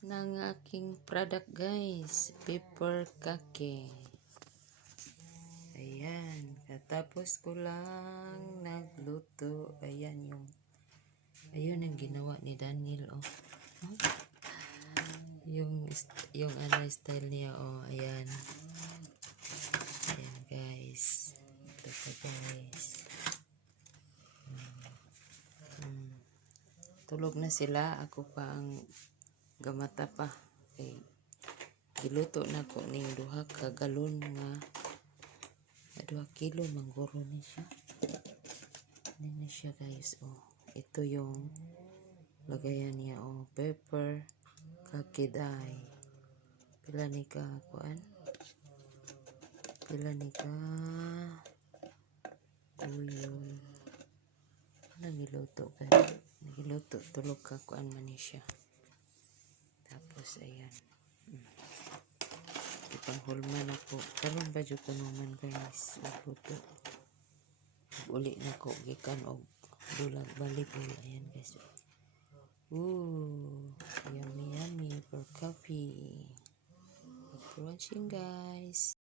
ng aking product guys, pepper kake. Ayan, katapos ko lang nagluto. Ayan ayun ang ginawa ni Daniel, oh. Yung style niya, oh. Ayan guys, ito pa guys. Tulog na sila, ako pa ang gamata pa. Okay. Giluto na ko ning duha ka galon nga 2 kilo mangguro ni siya. Ano siya guys, oh. Ito yung lagayan niya, oh. Pepper kakiday. Pila ni ka kuan? Pila ni ka uyol. Nagiluto ka. Nagiluto tulog ka kuan man ni siya. Tapos ayan. Ipanghulman ako. Karon ba jud ko naman guys. Nagluto. Uli na ko gikan og bulag balibol. Ayan guys. Ooh, yummy for coffee. Thanks for watching guys.